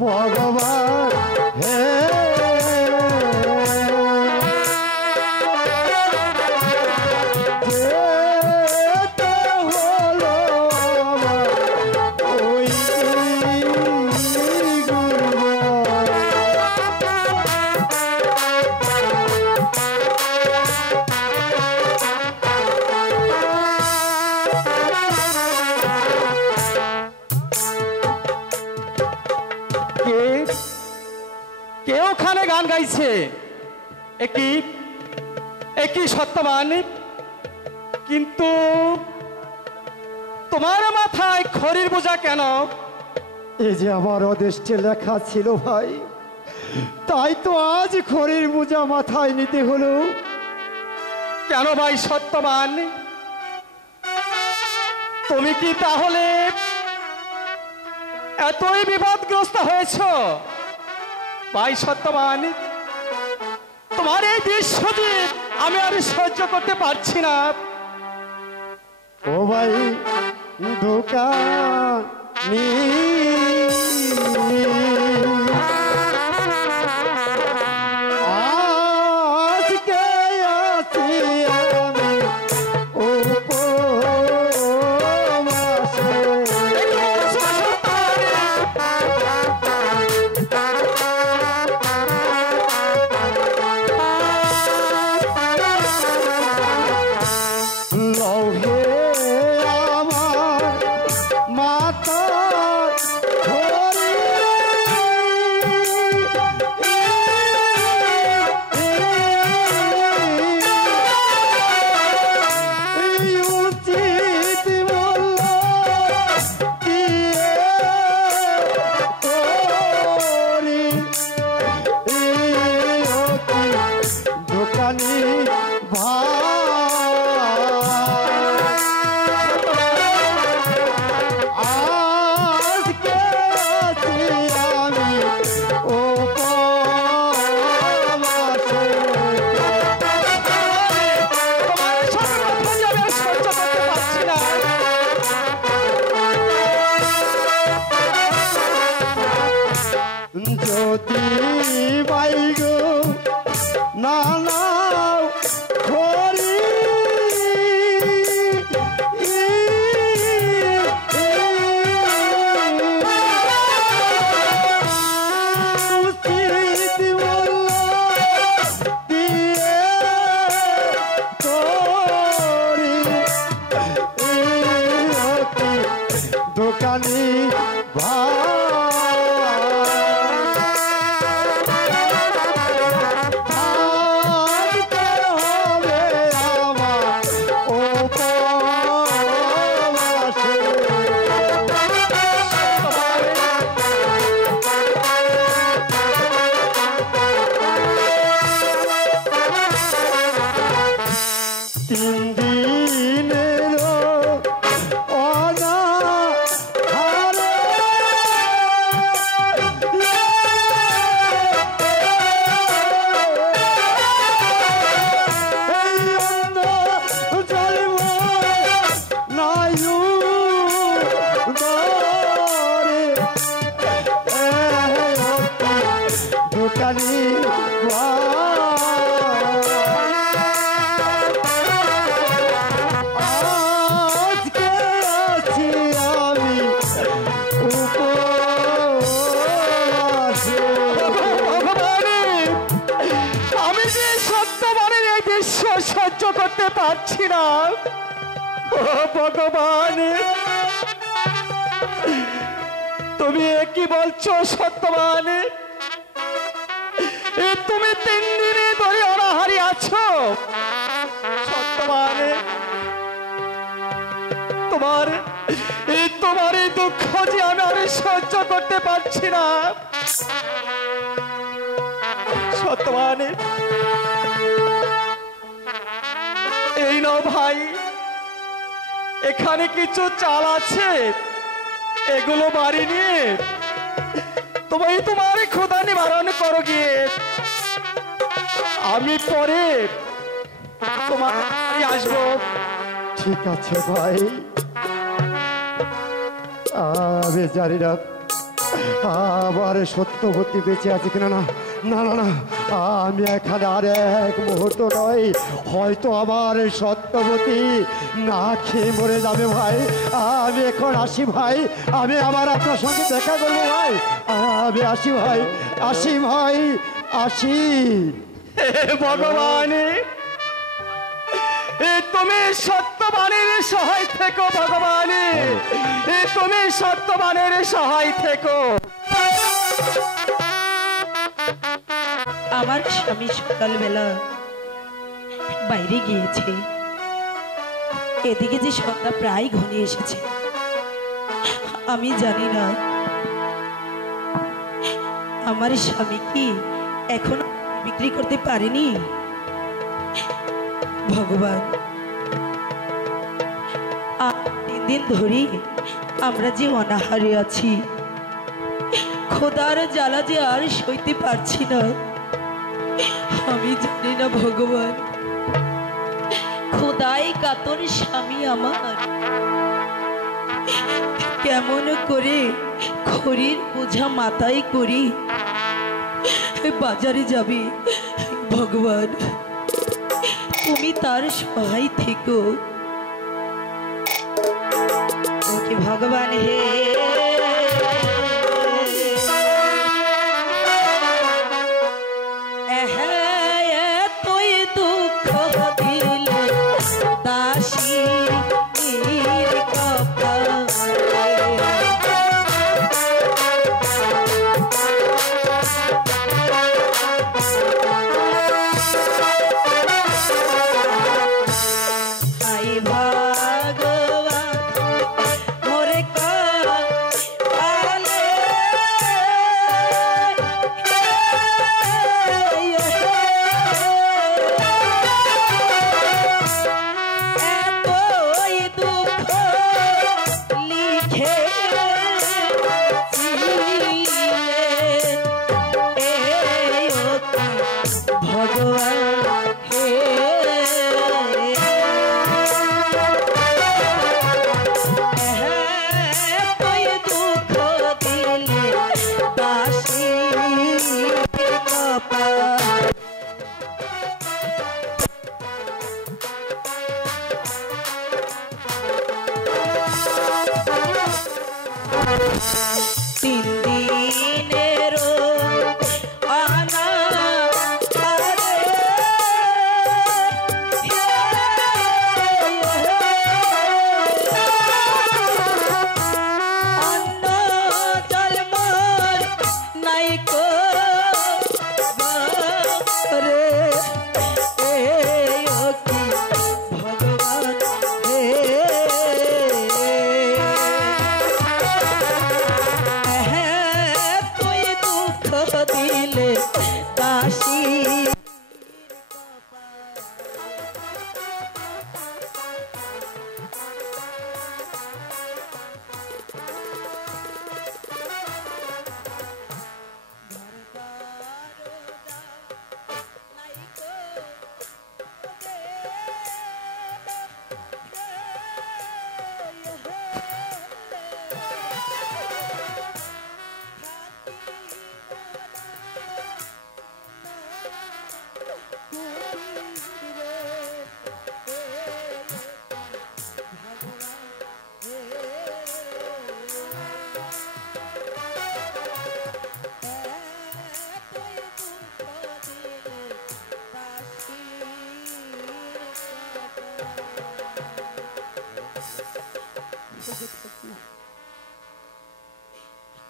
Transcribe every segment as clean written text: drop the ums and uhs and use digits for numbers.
ভগবান হে কে ওখানে গান গাইছে? একই সত্যবান, কিন্তু তোমার মাথায় খড়ির বোঝা কেন? এই যে আমার অদেষ্টে লেখা ছিল ভাই, তাই তো আজ খড়ির বোঝা মাথায় নিতে হলো। কেন ভাই সত্যবান, তুমি কি তাহলে এতই বিপদগ্রস্ত হয়েছ? ভাই সত্যবান, তোমার এই বিশ্বজিৎ আমি আর সহ্য করতে পারছি না। ও ভাই দোকানি, আজকে আছি আমি উপবাসে। লহে আমার মাতার ঘরে উচিত মূল্য দিয়ে করি অতি দোকানি ভাই। যদি বাইগো না নাও খড়ি উচিত মূল্য দিয়ে করি অতি দোকানি ভাই। সহ্য করতে পারছি না। ও ভগবান, তুমি কি বলছো সত্যবান? তুমি 3 দিনে ধরে অনাহারি আছো সত্যবান। তোমার এই দুঃখ যে আমি আর সহ্য করতে পারছি না সত্যবান। এই নাও ভাই, এখানে কিছু চাল আছে, এগুলো বাড়ি নিয়ে তোমার ক্ষুধা নিবারণ করো গিয়ে। আমি পরে তোমার আসবো ঠিক আছে ভাই, আমি জানি না আমার সত্যবতী বেঁচে আছে কিনা। না না না না, আমি এখানে আর এক মুহূর্ত নয়, হয়তো আমার সত্যবতী না খেয়ে মরে যাবে ভাই। আমি এখন আসি ভাই, আমি আবার আপনার সঙ্গে দেখা করবো ভাই। আমি আসি ভাই, আসি ভাই, আসি। হে ভগবান, তুমি সত্যবানের সহায় থেকো ভগবান, তুমি সত্যবানের সহায় থেকো। আমার স্বামী সকালবেলা বাইরে গিয়েছে, এদিকে যে সন্ধ্যা প্রায় ঘনিয়ে এসেছে, আমি জানি না আমার স্বামী কি এখন বিক্রি করতে পারেনি। ভগবান, 3 দিন ধরে আমরা যে অনাহারে আছি, খোদার জ্বালা যে আর সইতে পারছি না। আমি জানি না ভগবান, খোদাই কাতর স্বামী আমার কেমন করে খড়ির বোঝা মাথায় করি বাজারে যাবে। ভগবান, তুমি তার সহায় থেকো। ওকে ভগবান হে,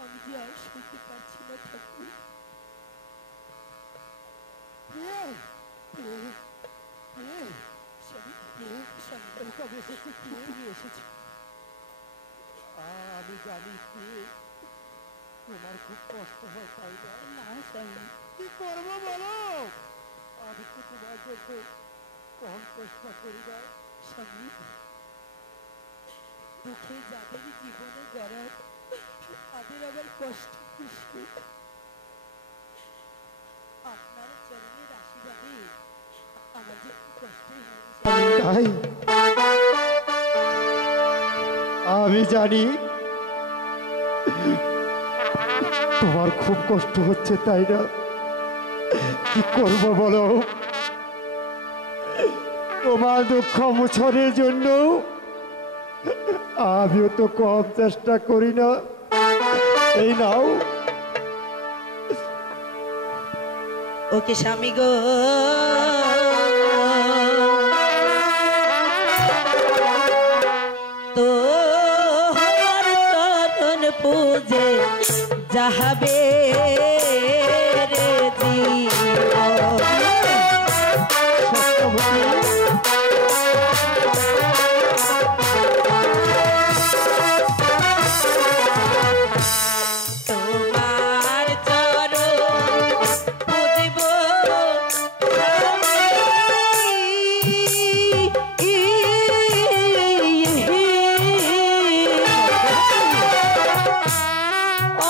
আমি যে আর সইতে পারছি না ঠাকুর। আমি জানি তোমার খুব কষ্ট হয়, তাই না? না স্বামী, কি করবো বলো, আমি তো তোমার জন্য কম চেষ্টা করি না। স্বামী, দুঃখে যাদের জীবনে গড়ার তাদের আবার কষ্ট বেশি। আপনার চরণের আশীর্বাদে আমার যে কষ্টই হয়। তাই আমি জানি তোমার খুব কষ্ট হচ্ছে, তাই না? কি করব বলো? তোমার দুঃখ মোছনের জন্য আমিও তো কম চেষ্টা করি না। এই নাও। ওকে স্বামী গো, তো আমার চরণ পূজে যাহাবে রে জীবন। তোমার চরণ পুজিব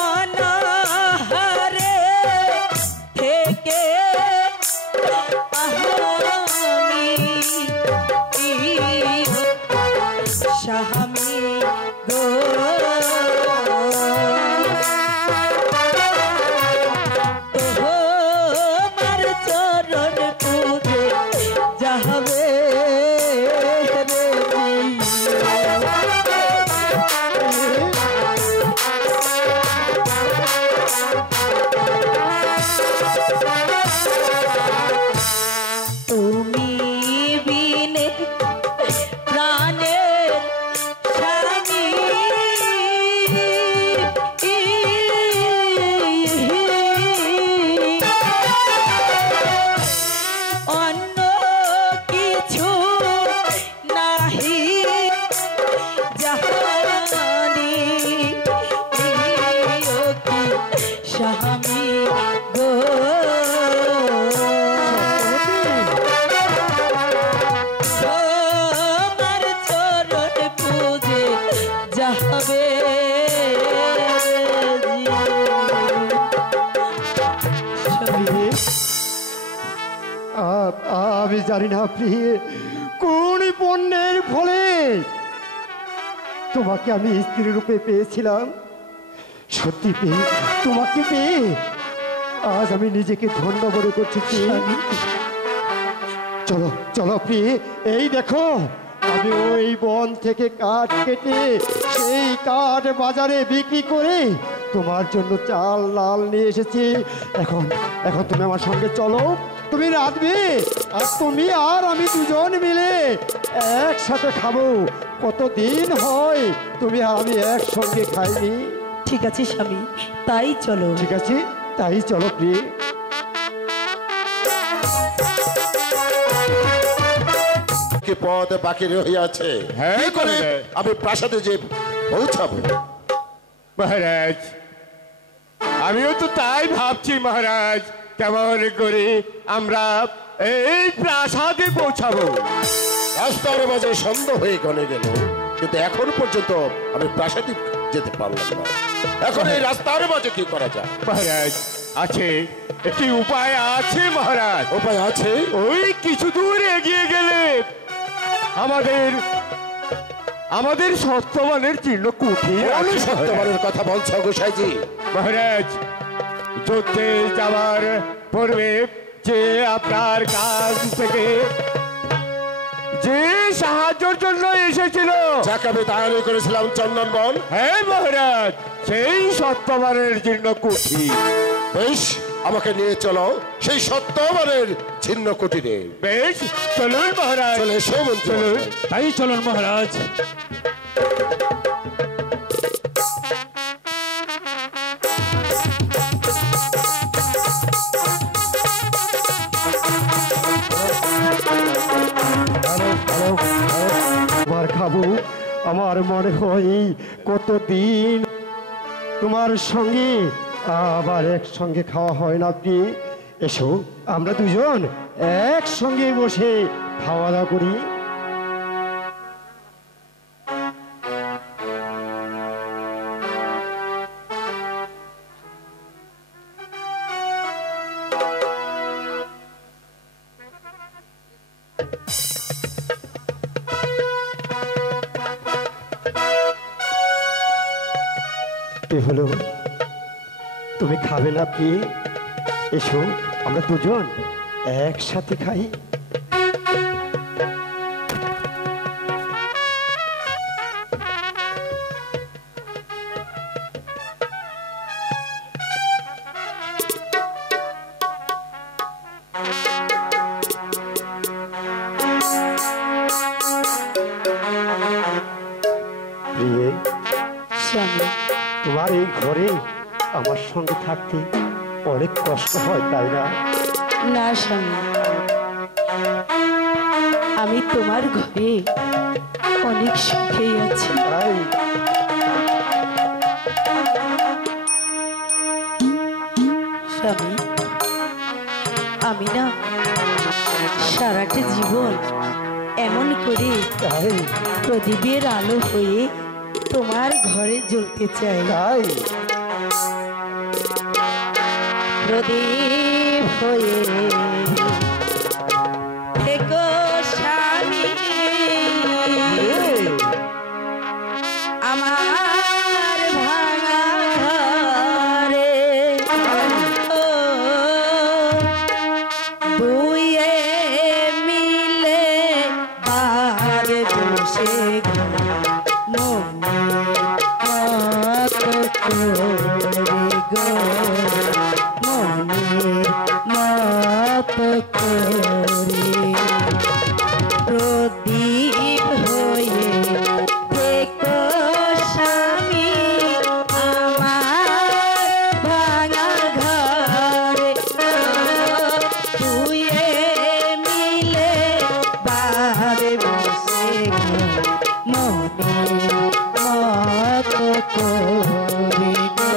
অনাহারে থেকে স্বামী গো, তোমার চরণ পূজে যাবে রে তুমি বিনে প্রাণের স্বামী অন্য কিছু নাহি জানি ও কি স্বামী গো, তোমার চরণ পূজে যাবে আমি জানি না প্রিয়ে কোন পণ্যের ফলে তোমাকে আমি স্ত্রী রূপে পেয়েছিলাম। সত্যি পেয়ে, তোমাকে পেয়ে আজ আমি নিজেকে ধন্য মনে করছি। চলো চলো প্রিয়ে, এই দেখো আমি ওই বন থেকে কাঠ কেটে সেই কাঠ বাজারে বিক্রি করে তোমার জন্য চাল লাল নিয়ে এসেছি। এখন এখন তুমি আমার সঙ্গে চলো, তুমি রাঁধবে আর তুমি আর আমি দুজন মিলে একসাথে খাবো। কতদিন হয় তুমি আর আমি একসঙ্গে খাইনি। ঠিক আছে স্বামী, তাই চলো। ঠিক আছে, তাই চলো প্রিয়ে। কি পথ বাকি রহিয়াছে? হ্যাঁ, কি করে মহারাজ। আমি প্রাসাদে যে পৌঁছাবো? মহারাজ, আমিও তো তাই ভাবছি মহারাজ, কেমন করে আমরা এই প্রাসাদে পৌঁছাবো। রাস্তার মাঝে সন্ধ্যা হয়ে গনে গেল, কিন্তু এখন পর্যন্ত আমি প্রাসাদে যেতে পারলাম না। এখন এই রাস্তার মাঝে কি করা যায়? মহারাজ, আছে একটি উপায় আছে মহারাজ। উপায় আছে? ওই কিছু দূর এগিয়ে গেলে আমাদের আমাদের সত্যবানের চিহ্ন কুঠির কোন আছে সত্যবানের কথা বলছো গোসাইজি? মহারাজ। যুদ্ধে যাওয়ার পূর্বে যে আপনার কাছ থেকে যে সাহায্যের জন্য এসেছিল, যাকে আমি তাড়াতাড়ি করেছিলাম চন্দন বন, হ্যাঁ মহারাজ, সেই সত্যবানের চিহ্ন কুঠি। বেশ, আমাকে নিয়ে চলো সেই সত্যবানের ছিন্ন কুটিরে। বেশ, চলুন মহারাজ। চলে এসো মন্ত্রী চলুন, মশাই। তাই চলুন মহারাজ। তোমার খাবো, আমার মনে হয় কতদিন তোমার সঙ্গে আবার একসঙ্গে খাওয়া হয় না। আপনি এসো, আমরা দুজন একসঙ্গে বসে খাওয়া দাওয়া করি। কি হলো, তুমি খাবে না প্রিয়ে? এসো আমরা দুজন একসাথে খাই। প্রিয়ে, স্বামী, তোমার এই ঘরে আমার সঙ্গে থাকতে অনেক কষ্ট হয়, তাই না? না স্বামী, আমি তোমার ঘরে অনেক সুখেই আছি। তাই স্বামী, আমি না সারাটা জীবন এমন করে তাই প্রদীপের আলো হয়ে তোমার ঘরে জ্বলতে চাই। তাই প্রদীপ হয়ে থেকো স্বামী, আমার ভাঙা ঘরে। ও দুয়ে মিলে বারে বসে মনে মত করে গো, মনের মত করে প্রদীপ হয়ে থেকো স্বামী, আমার ভাঙা ঘরে। দুয়ে মিলে বারে বসে মনের মত করে গো।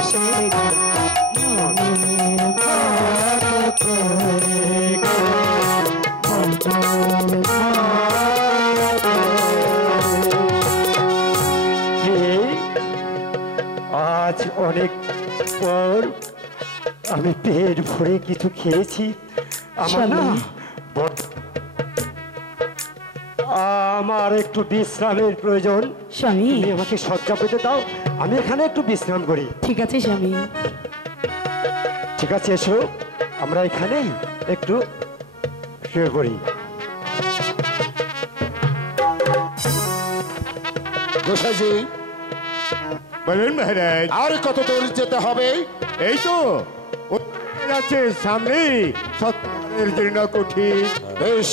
আসে মনের ভাব করে আজ অনেক পর আমি পেট ভরে কিছু খেয়েছি। আমার না আমার একটু বিশ্রামের প্রয়োজন। স্বামী তুমি আমাকে শয্যা পেতে দাও, আমি এখানে একটু বিশ্রাম করি। ঠিক আছে স্বামী। ঠিক আছে, এসো আমরা এখানেই একটু শুয়ে পড়ি। গোসাইজি, বলুন মহারাজ। আর কত দূর যেতে হবে? এই তো আছে সামনেই সত্যবানের জীর্ণ কুঠির। বেশ,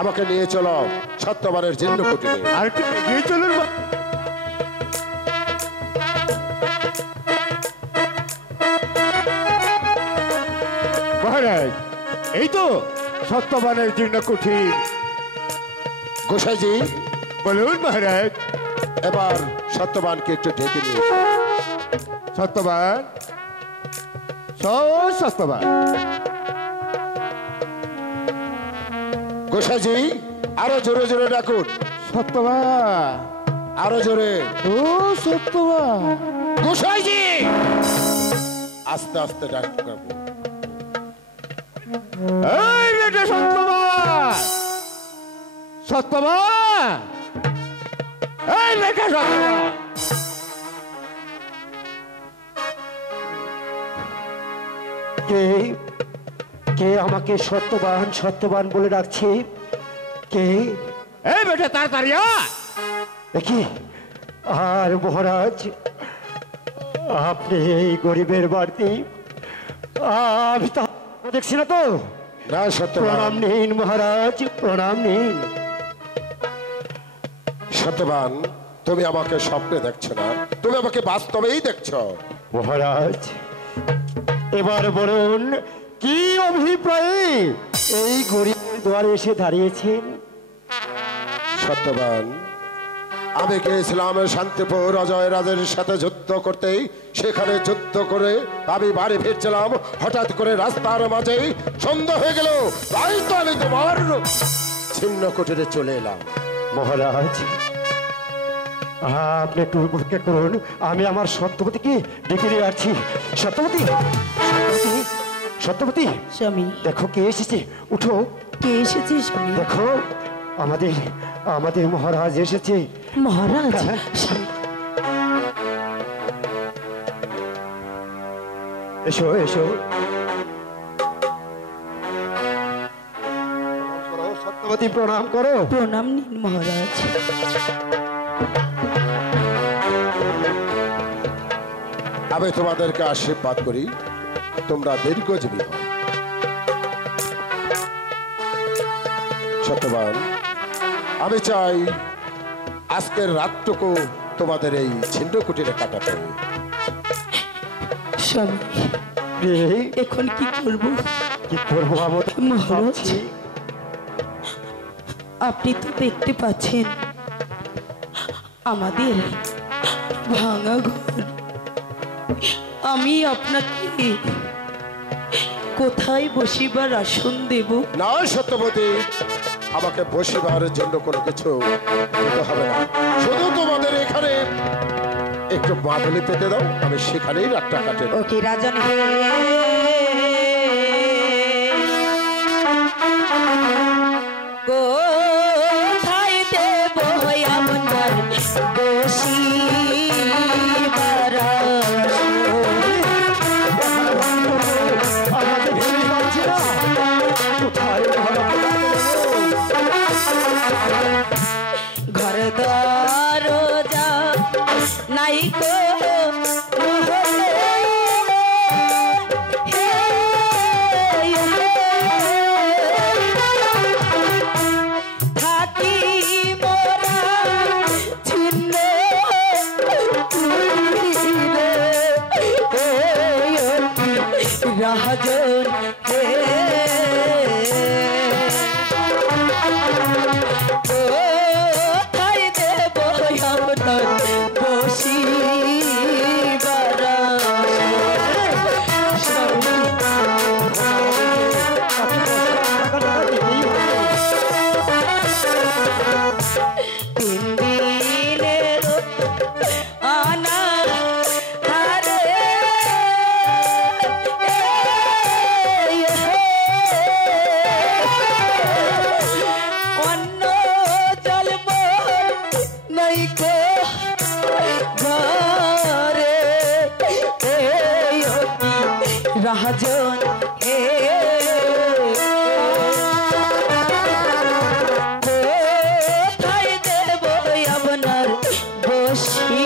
আমাকে নিয়ে চলো সত্যবানের জীর্ণ কুটিরে। আর একটু এগিয়ে চলুন। মহারাজ, এই তো সত্যবানের জীর্ণ কুঠির। গোসাইজি, বলুন মহারাজ। এবার সত্যবানকে একটু ডেকে নিয়ে সত্যবান, সত্যবান। গোসাইজি, আরো জোরে জোরে ডাকুন। সত্যবান, আরো জোরে। ও সত্যবান। গোসাইজি, আস্তে আস্তে ডাকুন। এই বেটা সত্যবান, সত্যবান, এই বেটা সত্যবান। কে কে আমাকে সত্যবান সত্যবান বলে ডাকছে? কে? এই বেটা তাড়াতাড়ি আয়। দেখি। আর মহারাজ, আপনি এই গরিবের বাড়তি আমি তা দেখছি না তো? না সত্যবান, প্রণাম নিন মহারাজ, প্রণাম নিন। সত্যবান, তুমি আমাকে স্বপ্নে দেখছো না, তুমি আমাকে বাস্তবেই দেখছো। মহারাজ, এবার বলুন কি অভিপ্রায়ে এই গরিবের দ্বারে এসে দাঁড়িয়েছেন? সত্যবান, আমি গিয়েছিলাম শান্তিপুর অজয় রাজের সাথে যুদ্ধ করতে। সেখানে যুদ্ধ করে আমি বাড়ি ফিরছিলাম, হঠাৎ করে রাস্তার মাঝে সন্ধ্যা হয়ে গেল। তাই তো আমি তোমার ছিন্ন কুটিরে চলে এলাম। মহারাজ, আপনি একটু উপেক্ষা করুন, আমি আমার সত্যবতীকে ডেকে নিয়ে আসছি। সত্যবতী, সত্যবতী, সত্যবতী, স্বামী দেখো কে এসেছে, উঠো। কে এসেছে স্বামী? দেখো আমাদের আমাদের মহারাজ এসেছে। মহারাজ, হ্যাঁ। স্বামী, এসো এসো। সত্যবতী প্রণাম করো। প্রণাম নিন মহারাজ। আমি তোমাদেরকে আশীর্বাদ করি, তোমরা দীর্ঘজীবী হও। সত্যবান, আমি চাই আজকের রাতটুকু তোমাদের এই ছিন্ন কুটিরে কাটাতে। স্বামী, এখন কি করব? কি করবো আমার মহারাজ, আপনি তো দেখতে পাচ্ছেন আমাদের ভাঙা ঘর। আমি আপনাকে কোথায় বসিবার আসন দেব? না সত্যবতী, আমাকে বসিবার জন্য কোনো কিছু দিতে হবে না। শুধু তোমাদের এখানে একটু বাঁধলি পেতে দাও, আমি সেখানেই রাতটা কাটে। ওকে রাজন হে, কোথায় দেব আপনার বসিবার আসন? আমাদের ভেবে পাচ্ছি না কোথায় ভালো ঘর দরজা নাই কো মহলে, হে, থাকি মোরা ছিন্ন কুটিরে, রাজন হে, কোথায় দেব আপনার বসিবার আসন? রাজন হে কোথায় দেব আপনার বসি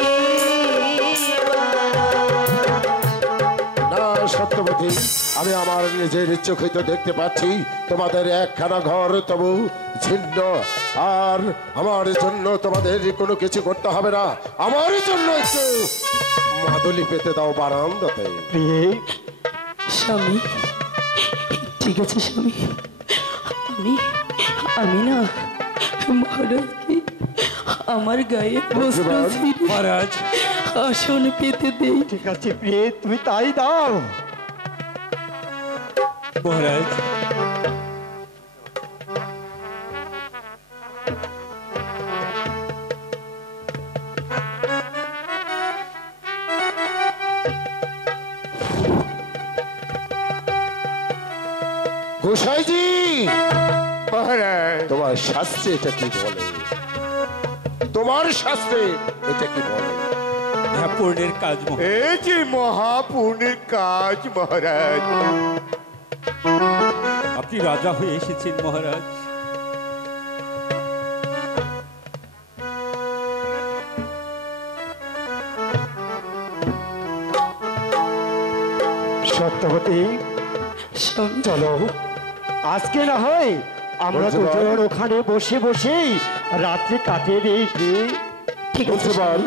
না সত্যবতী, আমি আমার নিজের চোখে তো দেখতে পাচ্ছি তোমাদের একখানা ঘর তবু ছিন্ন। আর আমার জন্য তোমাদের কোনো কিছু করতে হবে না, আমার জন্য একটু মাদুলি পেতে দাও বারান্দাতে। প্রিয়ে স্বামী, ঠিক আছে স্বামী, আমি আমি না মহারাজকে আমার গায়ে বস্ত্র ছিঁড়ে মহারাজ আসন পেতে দেই। ঠিক আছে প্রিয়ে, তুমি তাই দাও। মহারাজ গোসাইজি, মহারাজ তোমার শাস্ত্রে এটা কি বলে? তোমার শাস্ত্রে এটা কি বলে? পূর্ণের কাজ এই যে মহাপূর্ণের কাজ মহারাজ। আপনি রাজা হয়ে এসেছেন মহারাজ। সত্যবতী, স্বামী, চলো আজকে না হয় আমরা বলতে পার। দুজন ওখানে বসে বসেই রাত্রি কাটিয়ে দিই কি? ঠিক আছে বলতে পার,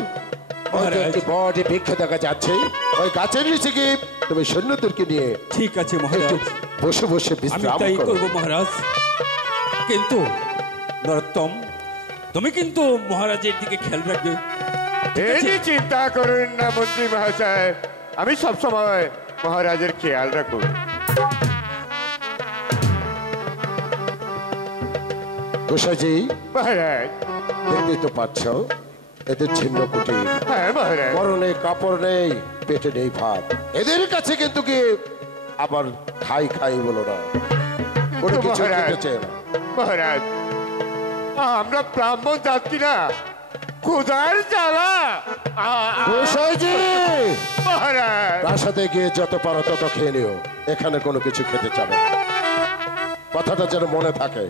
মহারাজ। একটি বড় বৃক্ষ দেখা যাচ্ছে, ওই গাছের নিচে গিয়ে তুমি সৈন্যদেরকে নিয়ে ঠিক আছে একটু মহারাজ, বসে বসে আমি বিশ্রাম তাই করো। করব মহারাজ। কিন্তু নরোত্তম, তুমি কিন্তু মহারাজের দিকে খেয়াল রাখবে। এই যে চিন্তা করুন না মন্ত্রী মহাশয়, আমি সবসময় মহারাজের খেয়াল রাখবো। গোসাইজি, মহারাজ, দেখতেই তো পাচ্ছ এদের ছিন্ন কুটির, হ্যাঁ মহারাজ, পরনে কাপড় নেই, পেটে নেই ভাত। এদের কাছে কিন্তু কি আবার খাই খাই বলো না, কোনো কিন্তু কিছু মহারাজ, খেতে চায় না। মহারাজ, আমরা ব্রাহ্মণ যাচ্ছি না, ক্ষুধার জ্বালা। গোসাইজি, মহারাজ, প্রাসাদে গিয়ে যত পারো তত খেয়ে নিও, এখানে কোনো কিছু খেতে চাবে না, কথাটা যেন মনে থাকে।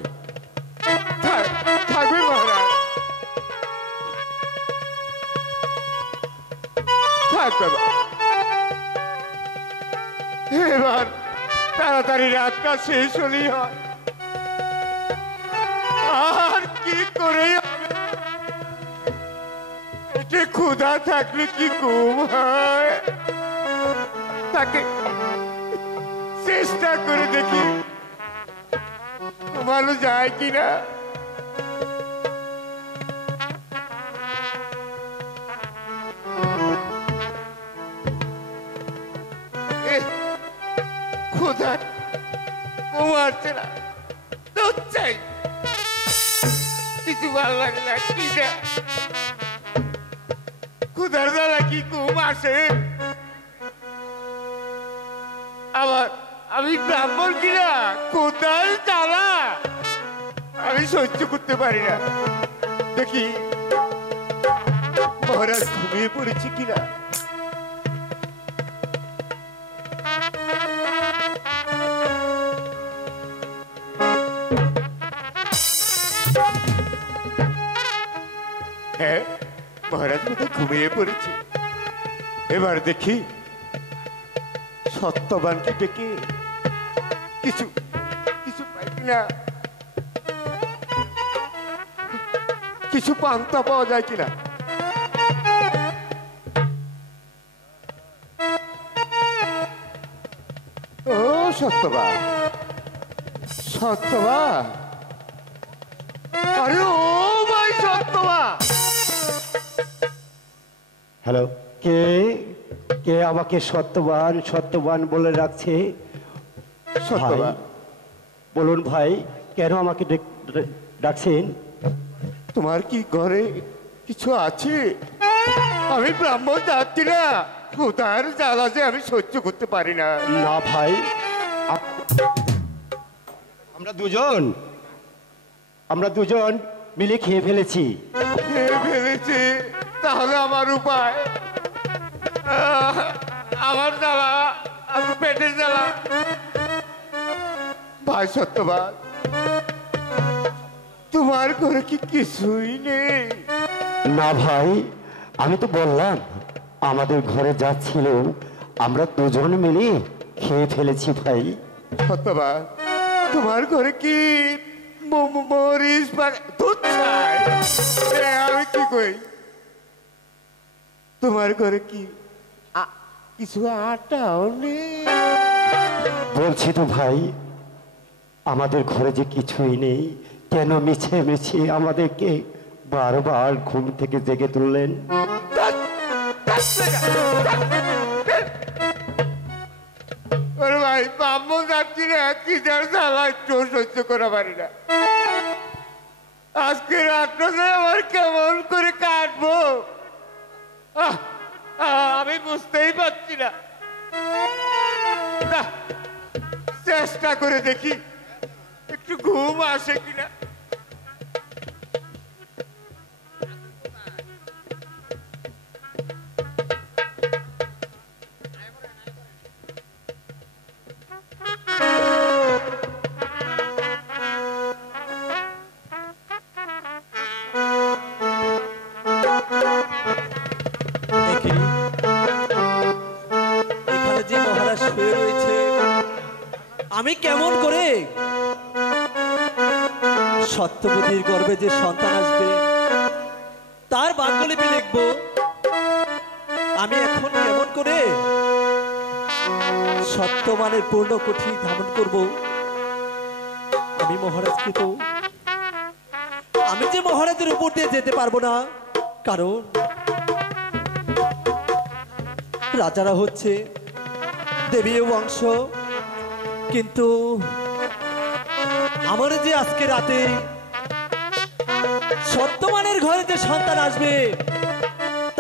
থাকবে মহারাজ, থাকবে। এবার তাড়াতাড়ি রাতটা শেষ হলেই হয়, আর কি করে এটা ক্ষুধা থাকলে কি ঘুম হয়? তাকে চেষ্টা করে দেখি ঘুমানো যায় কিনা। ক্ষুধা ঘুমাচ্ছে না, দুধ চাই, কিছু ভালো লাগে না। কি ক্ষুধার দ্বারা কি ঘুম আসে? আবার আমি ব্রাহ্মণ কিনা, ক্ষুধার জ্বালা আমি সহ্য করতে পারি না। দেখি মহারাজ ঘুমিয়ে পড়েছে কিনা। হ্যাঁ, মহারাজ বোধহয় ঘুমিয়ে পড়েছে। এবার দেখি সত্যবানকে ডেকে কিছু কিছু পাই কিনা, কিছু পান্তা পাওয়া যায় কিনা। ও সত্যবান, সত্যবান, আরে ও ভাই সত্যবান। হ্যালো, কে কে আমাকে সত্যবান সত্যবান বলে রাখছে? সত্যবান, ভাই, বলুন ভাই, কেন আমাকে ডাকছেন? তোমার কি ঘরে কিছু আছে? আমি ব্রাহ্মণ যাচ্ছি না, ক্ষুধার জ্বালা যে আমি সহ্য করতে পারি না। না ভাই, আমরা দুজন মিলে খেয়ে ফেলেছি। খেয়ে ফেলেছি, তাহলে আমার উপায়, আমার জ্বালা আমি পেটের জ্বালা। ভাই সত্যবান, তোমার ঘরে কি কিছুই নেই? না ভাই, আমি তো বললাম আমাদের ঘরে যা ছিল আমরা দুজন মিলে খেয়ে ফেলেছি ভাই। সত্যবান, তোমার ঘরে কি মরিচ দুধ চাই? আমি কি কই, তোমার ঘরে কি কিছু আটাও নেই? বলছি তো ভাই, আমাদের ঘরে যে কিছুই নেই, কেন মিছে মিছে আমাদেরকে বারবার ঘুম থেকে জেগে তুললেন? ওরে ভাই, ব্রাহ্মণ যাচ্ছি না, কি যার জ্বালা একটু সহ্য করা পারি না। আজকে রাতটা যে আমার কেমন করে কাটবো আমি বুঝতেই পারছি না। না, চেষ্টা করে দেখি একটু ঘুম আসে কিনা। দেখি, এখানে যে মহারাজ শুয়ে রয়েছে, আমি কেমন করে সত্যবতীর গর্ভে যে সন্তান আসবে তার ভাগ্যলিপি লিখব? আমি এখন কেমন করে সত্যমানের পূর্ণ কুঠি ধারণ করব? আমি মহারাজকে তো, আমি যে মহারাজের উপর দিয়ে যেতে পারবো না, কারণ রাজারা হচ্ছে দেবীয় বংশ। কিন্তু আমার যে আজকে রাতে সত্যমানের ঘরে যে সন্তান আসবে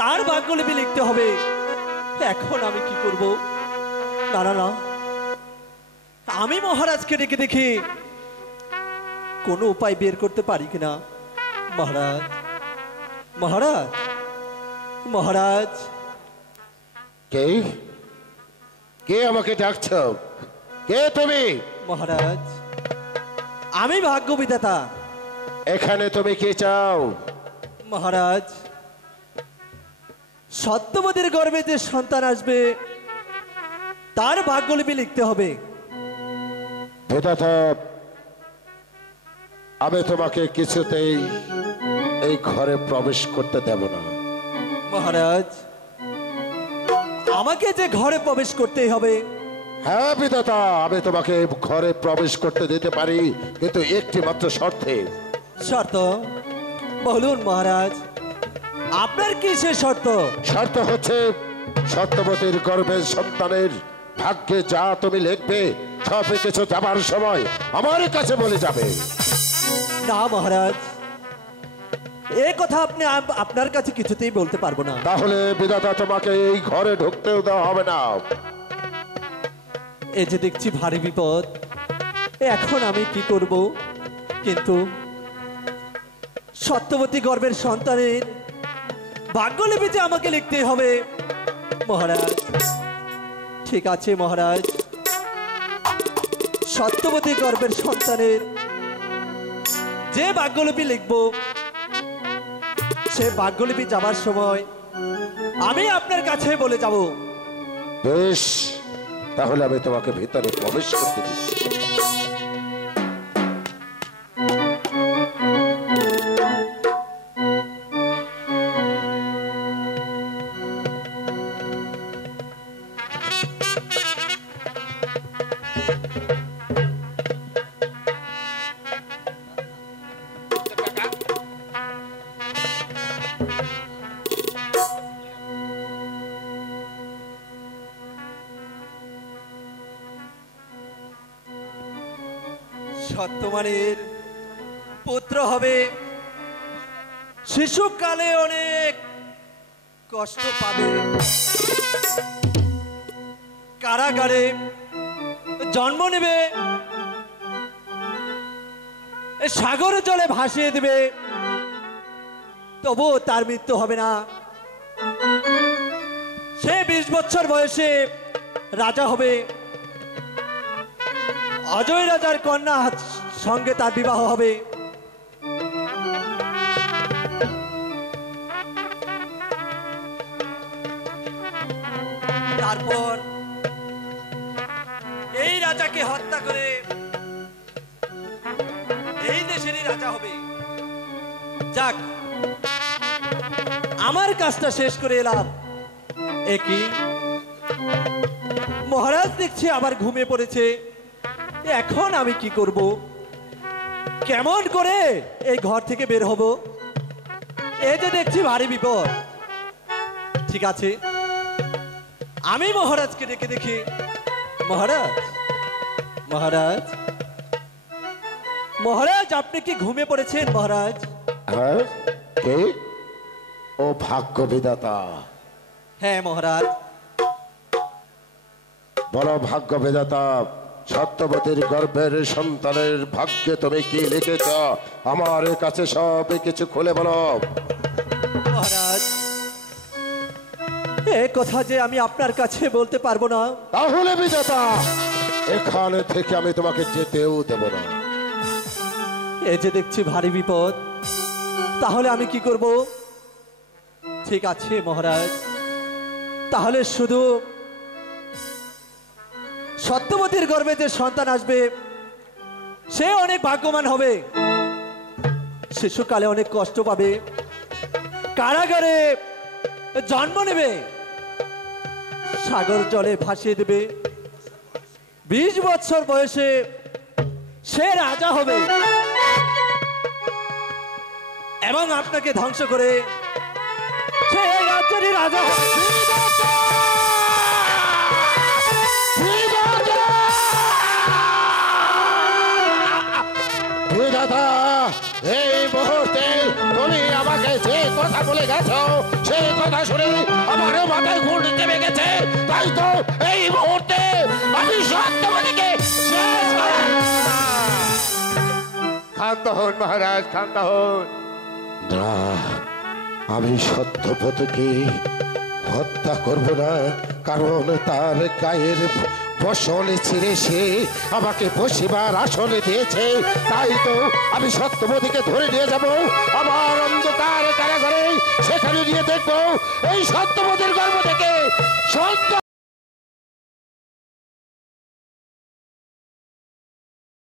তার ভাগ্যলিপি লিখতে হবে। এখন আমি কি করব? না না না, আমি মহারাজকে ডেকে দেখি কোনো উপায় বের করতে পারি কিনা। মহারাজ, মহারাজ, মহারাজ। কে কে আমাকে ডাকছ? কে তুমি? মহারাজ, আমি ভাগ্য বিধাতা। এখানে তুমি কি চাও? মহারাজ, সত্যবতীর গর্ভে যে সন্তান আসবে তার ভাগ্যলিপি লিখতে হবে। বিধাতা, আমি তোমাকে কিছুতেই এই ঘরে প্রবেশ করতে দেব না। মহারাজ, আমাকে যে ঘরে প্রবেশ করতেই হবে। হ্যাঁ বিধাতা, আমি তোমাকে ঘরে প্রবেশ করতে দিতে পারি, কিন্তু একটি মাত্র শর্তে। শর্ত বলুন মহারাজ, আপনার কি সে শর্ত? শর্ত হচ্ছে সত্যবতীর গর্ভের সন্তানের ভাগ্যে যা তুমি লিখবে সব কিছু যাবার সময় আমার কাছে বলে যাবে। না মহারাজ, এ কথা আপনি আপনার কাছে কিছুতেই বলতে পারবো না। তাহলে বিধাতা, তোমাকে এই ঘরে ঢুকতেও দেওয়া হবে না। এই যে দেখছি ভারী বিপদ, এখন আমি কি করব? কিন্তু সত্যবতী গর্ভের সন্তানের ভাগ্যলিপি যে আমাকে লিখতে হবে। মহারাজ, ঠিক আছে মহারাজ, সত্যবতী গর্ভের সন্তানের যে ভাগ্যলিপি লিখব সে ভাগ্যলিপি যাবার সময় আমি আপনার কাছে বলে যাব। বেশ, তাহলে আমি তোমাকে ভিতরে প্রবেশ করতে দিচ্ছি। সত্যমানের পুত্র হবে, শিশুকালে অনেক কষ্ট পাবে, কারাগারে জন্ম নেবে, সাগর জলে ভাসিয়ে দেবে, তবুও তার মৃত্যু হবে না। সে 20 বছর বয়সে রাজা হবে, অজয় রাজার কন্যা সঙ্গে তার বিবাহ হবে। তারপর এই রাজাকে হত্যা করে এই দেশেরই রাজা হবে। যাক, আমার কাজটা শেষ করে এলাম। একই মহারাজ দেখছি আবার ঘুমিয়ে পড়েছে। এখন আমি কি করব? কেমন করে এই ঘর থেকে বের হব? এই যে দেখছি ভারী বিপদ। ঠিক আছে, আমি মহারাজকে ডেকে দেখি। মহারাজ, মহারাজ, মহারাজ, আপনি কি ঘুমিয়ে পড়েছেন? মহারাজ, হ্যাঁ, কে? ও ভাগ্য বিধাতা। হ্যাঁ মহারাজ। বলো ভাগ্য বিধাতা, সত্যবতীর গর্ভের সন্তানের ভাগ্যে তুমি কি লিখেছ? আমার কাছে সব কিছু খুলে বলো। মহারাজ, এ কথা যে আমি আপনার কাছে বলতে পারবো না। তাহলে বিধাতা, এখান থেকে আমি তোমাকে যেতেও দেব না। এই যে দেখছি ভারী বিপদ, তাহলে আমি কি করব? ঠিক আছে মহারাজ, তাহলে শুধু সত্যবতীর গর্ভে যে সন্তান আসবে সে অনেক ভাগ্যবান হবে। শিশুকালে অনেক কষ্ট পাবে, কারাগারে জন্ম নেবে, সাগর জলে ভাসিয়ে দেবে। 20 বছর বয়সে সে রাজা হবে এবং আপনাকে ধ্বংস করে সে রাজ্যেরই রাজা হবে। বিধাতা, এই মুহূর্তে তুমি আমাকে যে কথা বলে গেছো সেই কথা শুনে আমার মাথায় ঘুর চেপে গেছে। তাই তো এই মুহূর্তে আমি সত্যবতীকে শেষ করে ক্ষান্ত হন মহারাজ, ক্ষান্ত হন। না, আমি সত্যবতীকে হত্যা করব না, কারণ তার গায়ের বসনে ছিঁড়ে সে আমাকে বসিবার আসনে দিয়েছে। তাই তো আমি সত্যবতীকে ধরে নিয়ে যাব আমার অন্ধকার কারাগারে, সেখানে নিয়ে দেখবো এই সত্যবতীর গর্ভ থেকে সন্তান